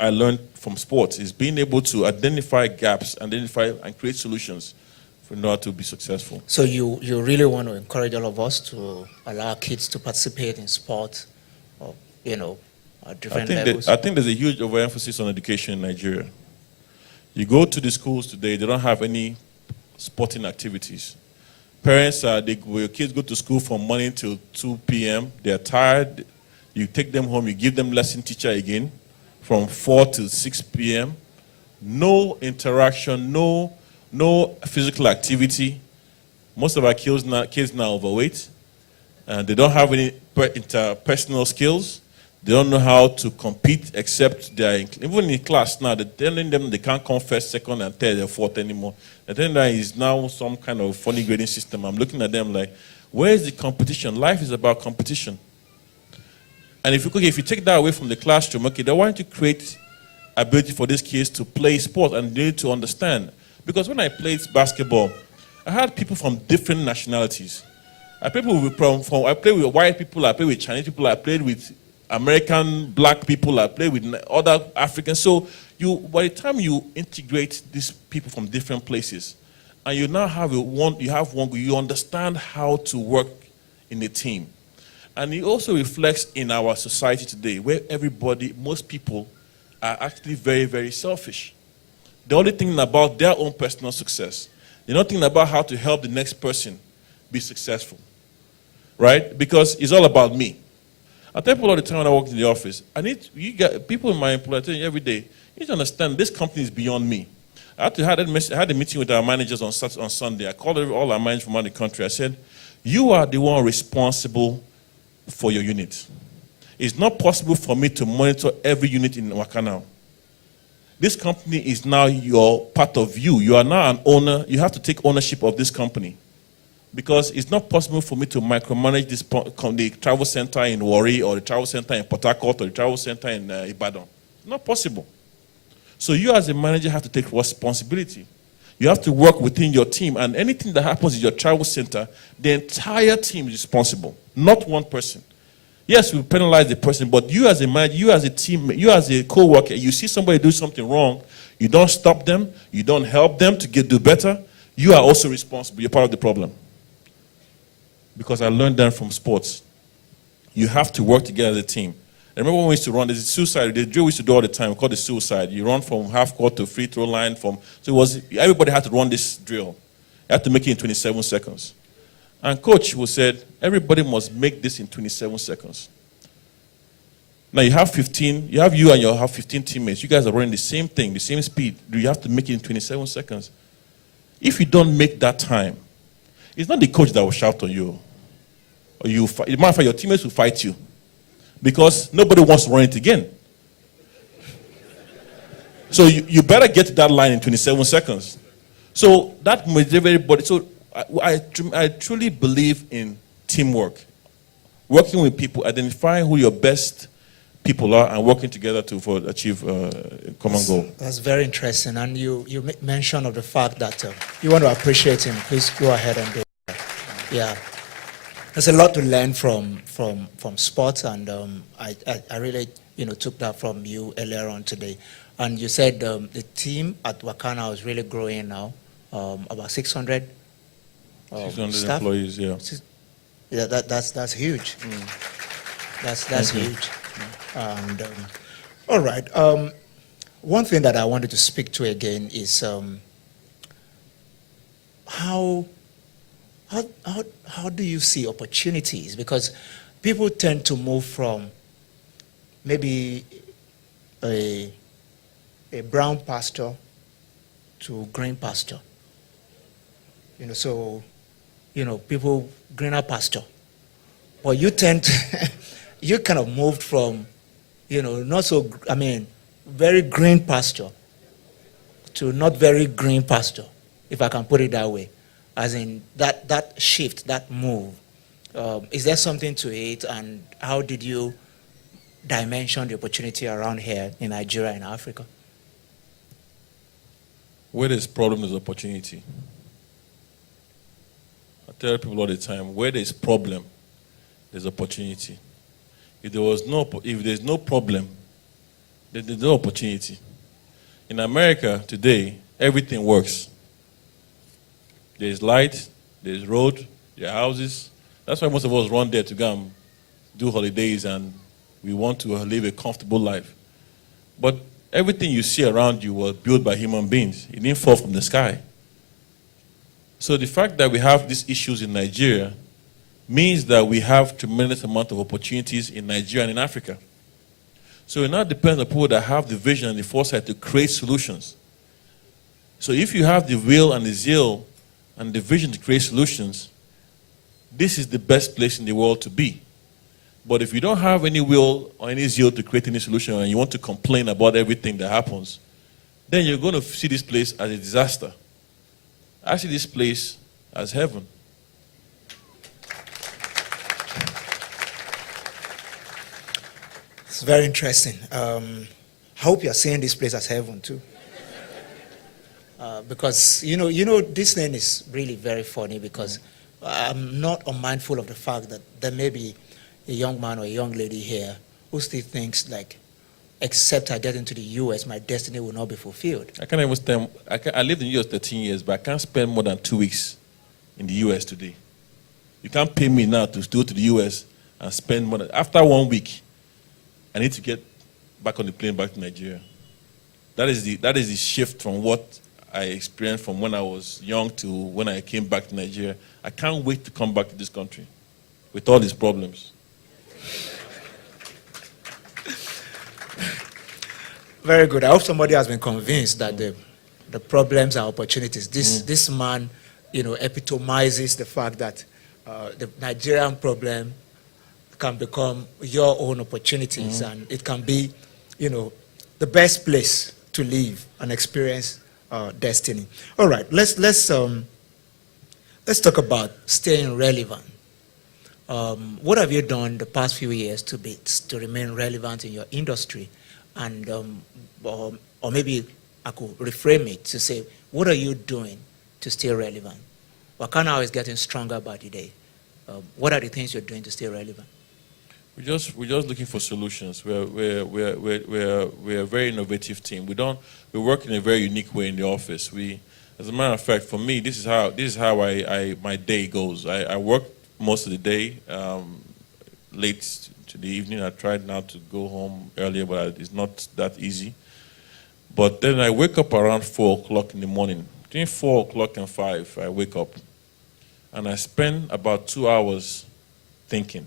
I learned from sports, is being able to identify gaps, identify and create solutions in order to be successful. So you really want to encourage all of us to allow kids to participate in sport, or, at different levels? I think there's a huge overemphasis on education in Nigeria. You go to the schools today, they don't have any sporting activities. Parents, your kids go to school from morning till 2 p.m. They're tired. You take them home, you give them lesson teacher again from 4 till 6 p.m. No interaction, no physical activity. Most of our kids now overweight. They don't have any interpersonal skills. They don't know how to compete except even in class now, they're telling them they can't come first, second, and third, and fourth anymore. I think that is now some kind of funny grading system. I'm looking at them like, where is the competition? Life is about competition. And if you take that away from the classroom, okay, they want to create ability for these kids to play sport and they need to understand. Because when I played basketball, I had people from different nationalities. I played with white people, I played with Chinese people, I played with American black people, I played with other Africans. So by the time you integrate these people from different places, and you now you understand how to work in a team. And it also reflects in our society today, where most people are actually very, very selfish. They're only thinking about their own personal success. They're not thinking about how to help the next person be successful, right? Because it's all about me. I tell people all the time when I walk in the office, people in my employer, I tell you every day, you need to understand this company is beyond me. I had a meeting with our managers on Sunday. I called all our managers from around the country. I said, you are the one responsible for your unit. It's not possible for me to monitor every unit in WakaNow. This company is now part of you. You are now an owner. You have to take ownership of this company. Because it's not possible for me to micromanage the travel center in Warri or the travel center in Port Harcourt or the travel center in Ibadan. Not possible. So you as a manager have to take responsibility. You have to work within your team, and anything that happens in your travel center, the entire team is responsible, not one person. Yes, we penalize the person, but you as a manager, you as a team, you as a co-worker, you see somebody do something wrong, you don't stop them, you don't help them to do better, you are also responsible. You're part of the problem. Because I learned that from sports. You have to work together as a team. I remember when we used to run, there's a suicide, the drill we used to do all the time, we call it suicide. You run from half court to free throw line. Everybody had to run this drill. You had to make it in 27 seconds. And coach said, everybody must make this in 27 seconds. Now you have 15 teammates. You guys are running the same thing, the same speed. You have to make it in 27 seconds. If you don't make that time, it's not the coach that will shout on you. Or as a matter of fact, your teammates will fight you. Because nobody wants to run it again. So you better get to that line in 27 seconds. So that motivates everybody. So I truly believe in teamwork. Working with people, identifying who your best people are, and working together to achieve a common goal. That's very interesting. And you mentioned of the fact that you want to appreciate him. Please go ahead and do that. Yeah. There's a lot to learn from sports, and I really took that from you earlier on today. And you said the team at WakaNow is really growing now, about 600 staff. Employees, yeah. Yeah, that's huge. That's huge. And all right, one thing that I wanted to speak to again is how do you see opportunities? Because people tend to move from maybe a brown pasture to green pasture. So people, greener pasture. But you tend to, you kind of moved from, not so, very green pasture to not very green pasture, if I can put it that way. As in that shift, that move. Is there something to it, and how did you dimension the opportunity around here in Nigeria and Africa? Where there's problem, there's opportunity. I tell people all the time, where there's problem, there's opportunity. If there's no problem, then there's no opportunity. In America today, everything works. There's light, there's road, there are houses. That's why most of us run there to go and do holidays, and we want to live a comfortable life. But everything you see around you was built by human beings. It didn't fall from the sky. So the fact that we have these issues in Nigeria means that we have tremendous amount of opportunities in Nigeria and in Africa. So it now depends on people that have the vision and the foresight to create solutions. So if you have the will and the zeal and the vision to create solutions, this is the best place in the world to be. But if you don't have any will or any zeal to create any solution, and you want to complain about everything that happens, then you're going to see this place as a disaster. I see this place as heaven. It's very interesting. I hope you're seeing this place as heaven too. Because, this thing is really very funny, because I'm not unmindful of the fact that there may be a young man or a young lady here who still thinks like, except I get into the US, my destiny will not be fulfilled. I can't even spend, I lived in the US 13 years, but I can't spend more than 2 weeks in the US today. You can't pay me now to go to the US and spend more than, after 1 week, I need to get back on the plane back to Nigeria. That is the shift from what I experienced from when I was young to when I came back to Nigeria. I can't wait to come back to this country with all these problems. Very good. I hope somebody has been convinced that the problems are opportunities. This man, epitomizes the fact that the Nigerian problem can become your own opportunities, and it can be, the best place to live and experience destiny. All right, let's talk about staying relevant. What have you done the past few years to remain relevant in your industry? And or maybe I could reframe it to say, what are you doing to stay relevant? WakaNow is getting stronger by the day. What are the things you're doing to stay relevant? We're just looking for solutions. We're a very innovative team. We work in a very unique way in the office. As a matter of fact, for me, this is how my day goes. I work most of the day, late to the evening. I tried now to go home earlier, but it's not that easy. But then I wake up around 4 o'clock in the morning. Between 4 o'clock and 5, I wake up. And I spend about 2 hours thinking.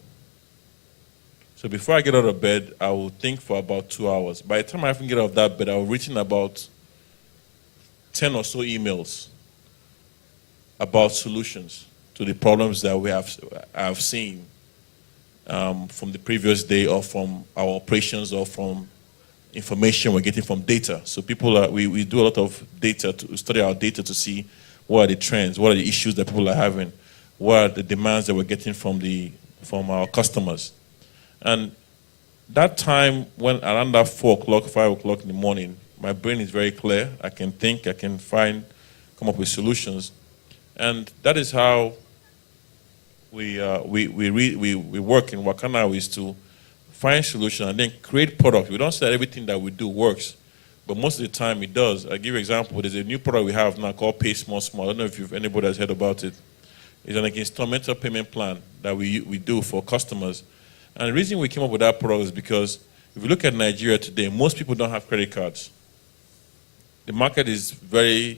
So before I get out of bed, I will think for about 2 hours. By the time I even get out of that bed, I will written about 10 or so emails about solutions to the problems that I've seen from the previous day, or from our operations, or from information we're getting from data. So we do a lot of data to study our data to see what are the trends, what are the issues that people are having, what are the demands that we're getting from our customers. And that time, when around that 4 o'clock, 5 o'clock in the morning, my brain is very clear. I can think, I can come up with solutions. And that is how we work in WakaNow, is to find solutions and then create products. We don't say that everything that we do works, but most of the time it does. I'll give you an example. There's a new product we have now called Pay Small Small. I don't know if anybody has heard about it. It's an instrumental payment plan that we do for customers. And the reason we came up with that product is because if you look at Nigeria today, most people don't have credit cards. The market is the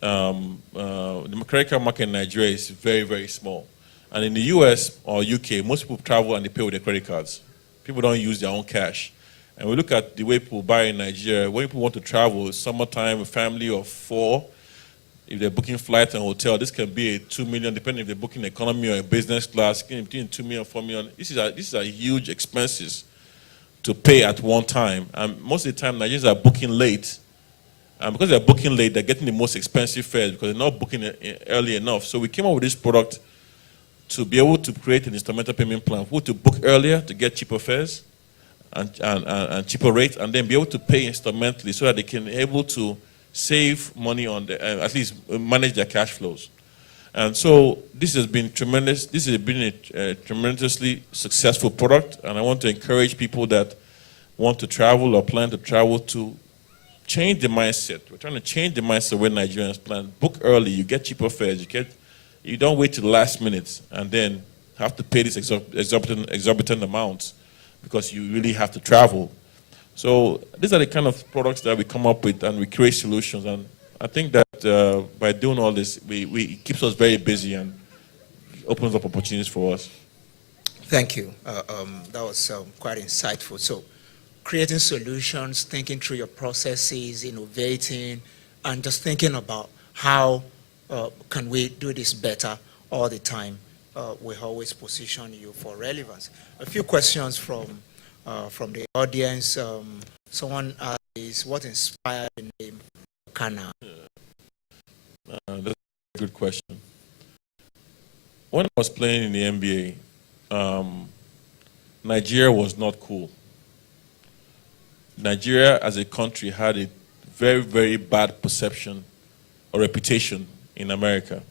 credit card market in Nigeria is very, very small. And in the US or UK, most people travel and they pay with their credit cards. People don't use their own cash. And we look at the way people buy in Nigeria. When people want to travel, summertime, a family of 4, if they're booking flight and hotel, this can be a 2 million, depending if they're booking economy or a business class, between 2 million, 4 million. These are huge expenses to pay at one time. And most of the time, Nigerians are booking late. And because they're booking late, they're getting the most expensive fares because they're not booking it early enough. So we came up with this product to be able to create an instrumental payment plan for to book earlier to get cheaper fares and cheaper rates, and then be able to pay instrumentally so that they can be able to save money on the, at least manage their cash flows. And so this has been tremendous. This has been a tremendously successful product, and I want to encourage people that want to travel or plan to travel to change the mindset. We're trying to change the mindset where Nigerians plan. Book early, you get cheaper fares, you don't wait till the last minute and then have to pay these exorbitant amounts because you really have to travel. So these are the kind of products that we come up with, and we create solutions. And I think that by doing all this, it keeps us very busy and opens up opportunities for us. Thank you. That was quite insightful. So creating solutions, thinking through your processes, innovating, and just thinking about how can we do this better all the time. We always position you for relevance. A few questions from the audience. Someone asks, what inspired the name WakaNow? That's a good question. When I was playing in the NBA, Nigeria was not cool. Nigeria as a country had a very, very bad perception or reputation in America.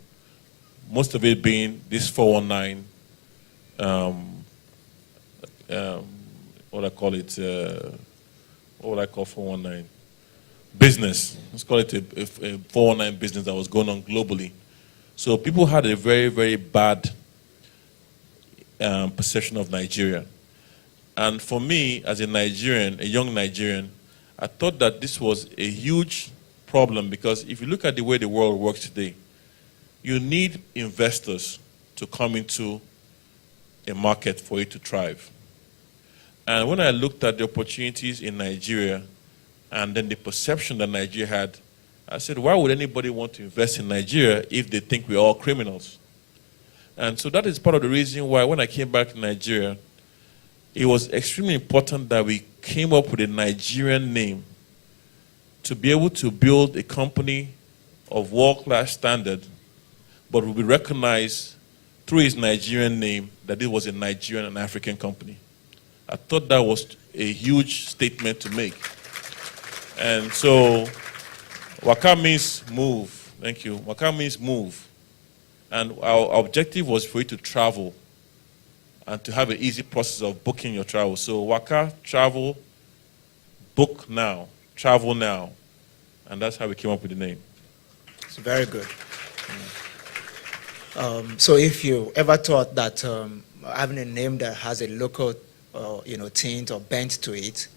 Most of it being this 419, what I call it, what would I call 419? Business. Let's call it a 419 business that was going on globally. So people had a very, very bad perception of Nigeria. And for me, as a Nigerian, a young Nigerian, I thought that this was a huge problem because if you look at the way the world works today, you need investors to come into a market for it to thrive. And when I looked at the opportunities in Nigeria and then the perception that Nigeria had, I said, why would anybody want to invest in Nigeria if they think we're all criminals? And so that is part of the reason why when I came back to Nigeria, it was extremely important that we came up with a Nigerian name to be able to build a company of world-class standard, but will be recognized through his Nigerian name that it was a Nigerian and African company. I thought that was a huge statement to make. And so Waka means move. Thank you. Waka means move. And our objective was for you to travel and to have an easy process of booking your travel. So Waka, travel, book now, travel now. And that's how we came up with the name. It's very good. So if you ever thought that having a name that has a local tint or bent to it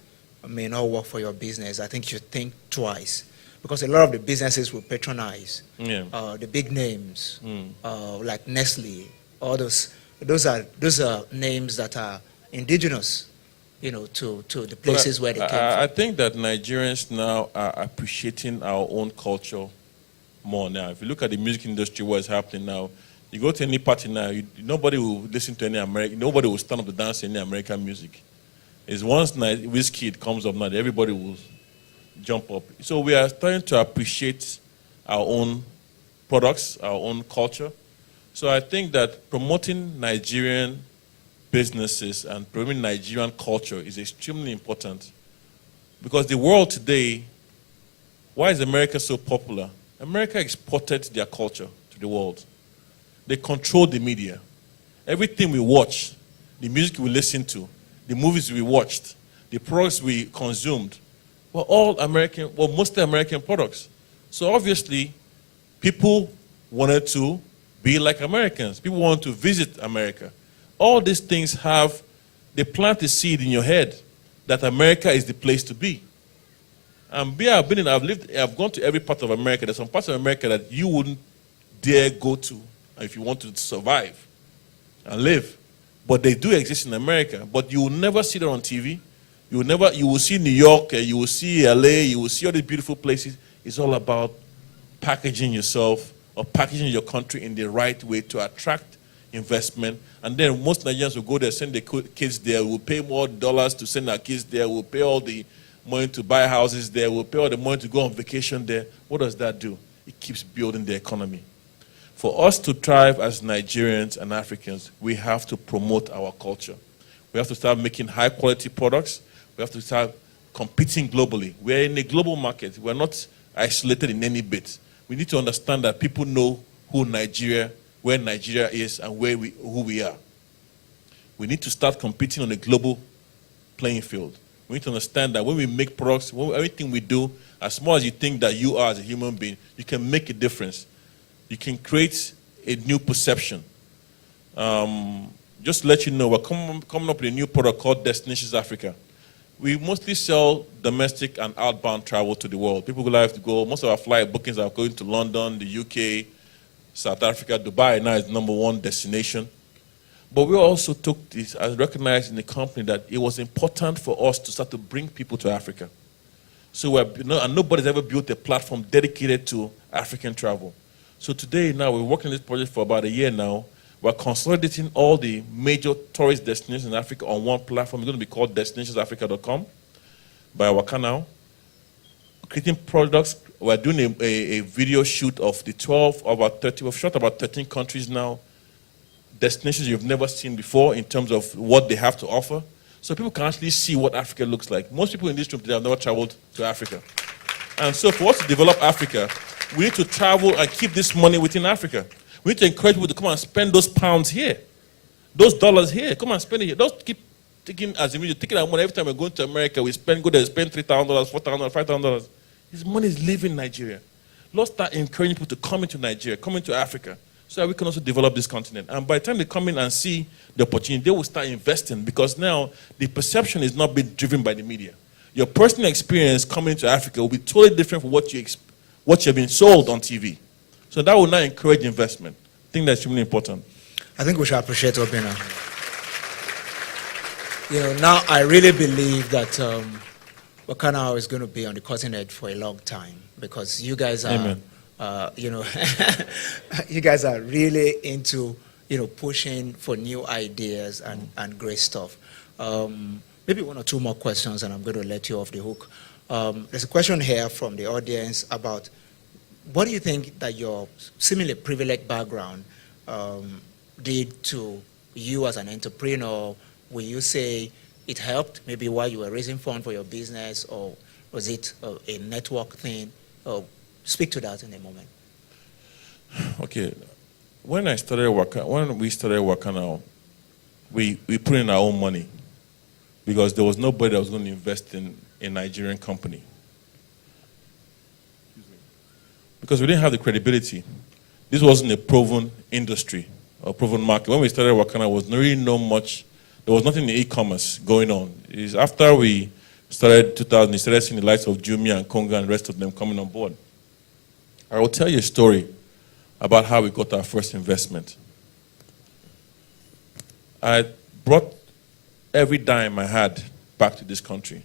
may not work for your business, I think you should think twice. Because a lot of the businesses will patronize the big names, like Nestle, all those are names that are indigenous, to the places where they came from. I think that Nigerians now are appreciating our own culture more now. If you look at the music industry, what's happening now, you go to any party now, nobody will listen to any American, nobody will stand up to dance to any American music. It's once Wizkid comes up now, everybody will jump up. So we are starting to appreciate our own products, our own culture. So I think that promoting Nigerian businesses and promoting Nigerian culture is extremely important. Because the world today, why is America so popular? America exported their culture to the world. They control the media. Everything we watch, the music we listen to, the movies we watched, the products we consumed, were all American, well, mostly American products. So obviously, people wanted to be like Americans. People want to visit America. All these things they plant a seed in your head that America is the place to be. And I've gone to every part of America. There's some parts of America that you wouldn't dare go to if you want to survive and live. But they do exist in America. But you will never see them on TV. You will see New York, you will see LA, you will see all these beautiful places. It's all about packaging yourself or packaging your country in the right way to attract investment. And then most Nigerians will go there, send their kids there, will pay more dollars to send our kids there, will pay all the money to buy houses there, will pay all the money to go on vacation there. What does that do? It keeps building the economy. For us to thrive as Nigerians and Africans, we have to promote our culture. We have to start making high-quality products. We have to start competing globally. We're in a global market. We're not isolated in any bit. We need to understand that people know where Nigeria is, and who we are. We need to start competing on a global playing field. We need to understand that when we make products, everything we do, as small as you think that you are as a human being, you can make a difference. You can create a new perception. Just to let you know, we're coming up with a new product called Destinations Africa. We mostly sell domestic and outbound travel to the world. People would like to go, most of our flight bookings are going to London, the UK, South Africa. Dubai now is #1 destination. But we also took this as recognized in the company that it was important for us to start to bring people to Africa. So and nobody's ever built a platform dedicated to African travel. So today now, we're working on this project for about a year now. We're consolidating all the major tourist destinations in Africa on one platform. It's going to be called destinationsafrica.com by WakaNow. Creating products. We're doing a video shoot of the 12 of our 30. We've shot about 13 countries now. Destinations you've never seen before in terms of what they have to offer. So people can actually see what Africa looks like. Most people in this room today have never traveled to Africa. And so for us to develop Africa, we need to travel and keep this money within Africa. We need to encourage people to come and spend those pounds here, those dollars here. Come and spend it here. Don't keep taking as if you're taking our money every time we're going to America. We go there, spend $3,000, $4,000, $5,000. This money is leaving Nigeria. Let's start encouraging people to come into Nigeria, come into Africa, so that we can also develop this continent. And by the time they come in and see the opportunity, they will start investing, because now the perception is not being driven by the media. Your personal experience coming to Africa will be totally different from what you've been sold on TV. So that will now encourage investment. I think that's really important. I think we should appreciate Obina. Now I really believe that WakaNow is going to be on the cutting edge for a long time, because you guys are, Amen. You guys are really into, pushing for new ideas and great stuff. Maybe one or two more questions, and I'm going to let you off the hook. There's a question here from the audience about, what do you think that your seemingly privileged background did to you as an entrepreneur? Will you say it helped maybe while you were raising funds for your business, or was it a network thing? Speak to that in a moment. Okay. When we started WakaNow, we put in our own money, because there was nobody that was going to invest in a Nigerian company. Because we didn't have the credibility. This wasn't a proven industry or proven market. When we started WakaNow, there was nothing in e-commerce going on. It's after we started 2000, we started seeing the likes of Jumia and Konga and the rest of them coming on board. I will tell you a story about how we got our first investment. I brought every dime I had back to this country.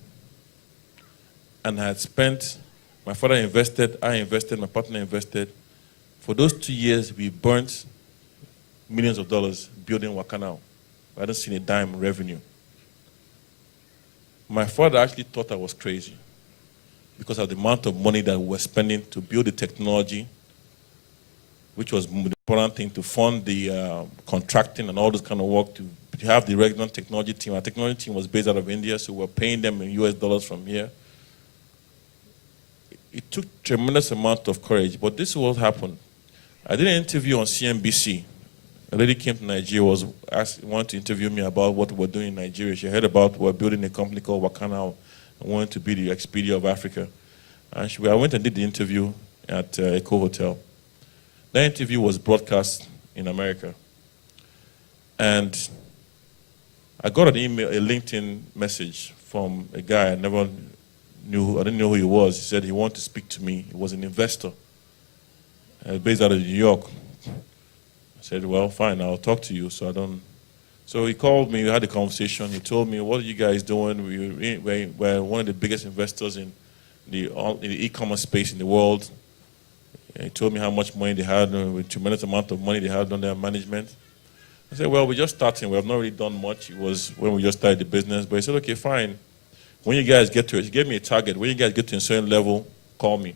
And I had spent, my father invested, I invested, my partner invested. For those 2 years, we burnt millions of dollars building WakaNow. I hadn't seen a dime revenue. My father actually thought I was crazy because of the amount of money that we were spending to build the technology, which was the important thing, to fund the contracting and all this kind of work, to have the regular technology team. Our technology team was based out of India, so we were paying them in US dollars from here. It took tremendous amount of courage, but this is what happened. I did an interview on CNBC. A lady came to Nigeria, wanted to interview me about what we're doing in Nigeria. She heard about we're building a company called WakaNow and wanted to be the Expedia of Africa. And I went and did the interview at Echo Hotel. That interview was broadcast in America. And I got an email, a LinkedIn message from a guy I never knew. I didn't know who he was. He said he wanted to speak to me. He was an investor based out of New York. I said, well, fine, I'll talk to you. So he called me, we had a conversation. He told me, what are you guys doing? We're one of the biggest investors in the e-commerce space in the world. He told me how much money they had, with tremendous amount of money they had on their management. I said, well, we're just starting. We have not really done much. It was when we just started the business. But he said, okay, fine. When you guys get to it, he gave me a target. When you guys get to a certain level, call me.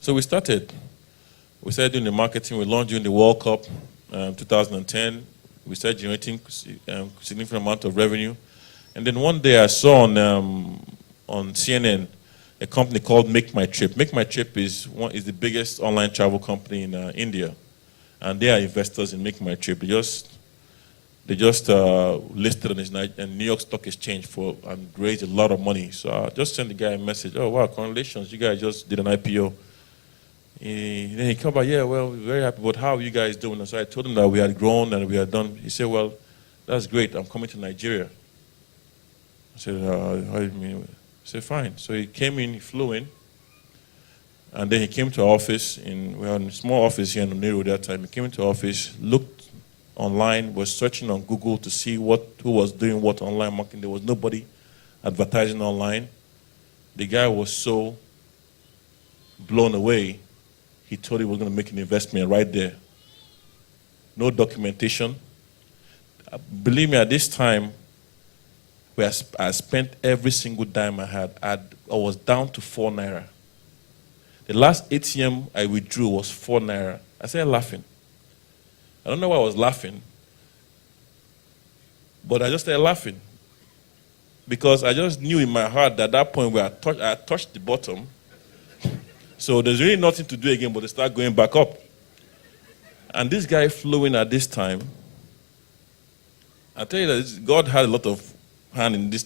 So we started. We started doing the marketing. We launched during the World Cup, 2010. We started generating significant amount of revenue. And then one day I saw on CNN a company called Make My Trip. Make My Trip is the biggest online travel company in India. And they are investors in Make My Trip. They just listed on his New York Stock Exchange and raised a lot of money. So I just sent the guy a message. Oh, wow, congratulations. You guys just did an IPO. Then he came back, yeah, well, we're very happy. But how are you guys doing? And so I told him that we had grown and we had done. He said, well, that's great. I'm coming to Nigeria. I said, how do you mean? I said, fine. So he came in, he flew in. And then he came to our office. We had a small office here in Onero that time. He came into our office, looked online, was searching on Google to see who was doing what online marketing. There was nobody advertising online. The guy was so blown away, he thought he was going to make an investment right there. No documentation. Believe me, at this time, I spent every single dime I had. I was down to 4 naira. The last ATM I withdrew was 4 naira. I started laughing. I don't know why I was laughing, but I just started laughing because I just knew in my heart that at that point where I touched the bottom, so there's really nothing to do again but to start going back up. And this guy flew in at this time. I tell you that God had a lot of hand in this.